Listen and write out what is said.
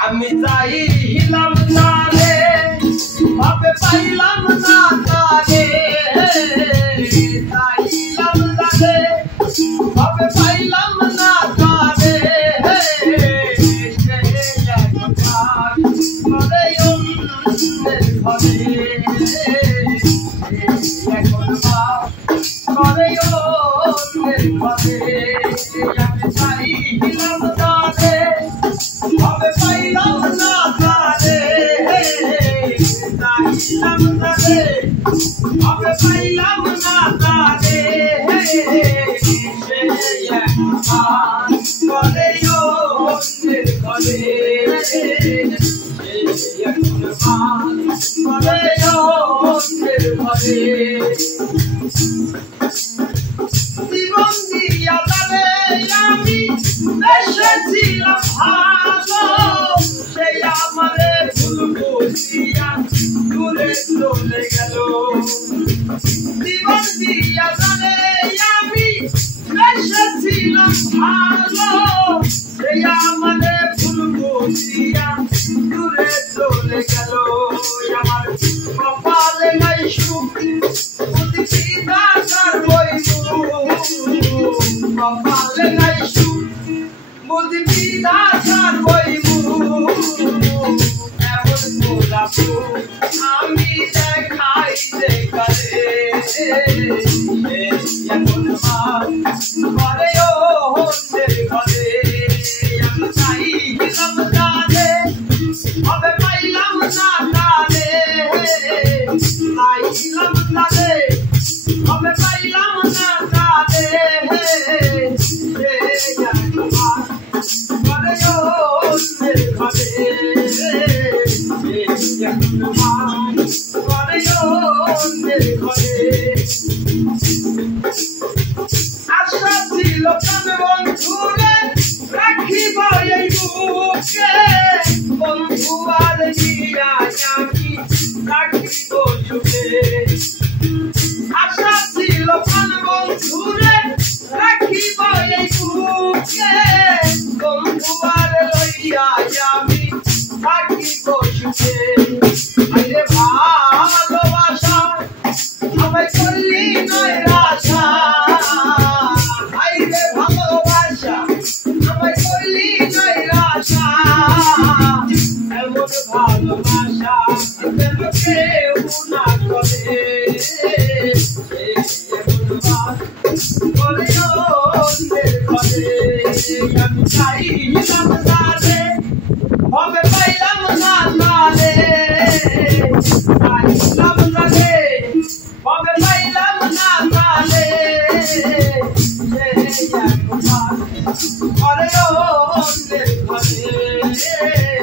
আমি চাইলাম না রে ভাবে পাইলাম না তারে চাইলাম না রে ভাবে পাইলাম না তারে ঘরে এখন ঘরে ঘরে আমি চাইলাম না রে ভাবে পাইলাম না তারে চাইলাম না রে ভাবে পাইলাম না তারে ঘরে জীবন দিয়া যাবে আমি এসেছিলাম ভালো সেই আমারে ভুল বুঝিয়া দূরে চলে গেল জীবন দিয়া যাবে আমি এসেছিলাম ভালো সেই আমারে ভুল বুঝিয়া দূরে চলে গেল আমার কপালে নাই সুখ বুঝি পিতা করবই কপালে নাই সুখ বুঝি পিতা করবই এমন গোলাপ আমি দেখাই দেখালে এখন ঘরে ও ঘরে আমি চাইলাম তারে ভাবে পাইলাম না তারে চাইলাম তারে ভাবে পাইলাম না তারে ঘরে ও ঘরে আশা ছিল তবে বন্ধুরে রাখিব এই বুকে বন্ধু আর দিয়া আমি রাখিব সুখে আশা ছিল তবে বন্ধুরে রাখিব এই বুকে বন্ধু আর লইয়া আমি রাখিব সুখে আরে ভালোবাসা আমায় করলি নয় আশা আরে ভালোবাসা আমায় করলি নয় আশা এমন ভালোবাসা কেন কেউ না করে আমি চাইলাম তারে ভাবে পাইলাম না তারে চাইলাম তারে ভাবে পাইলাম না তারে ঘরে ঘরে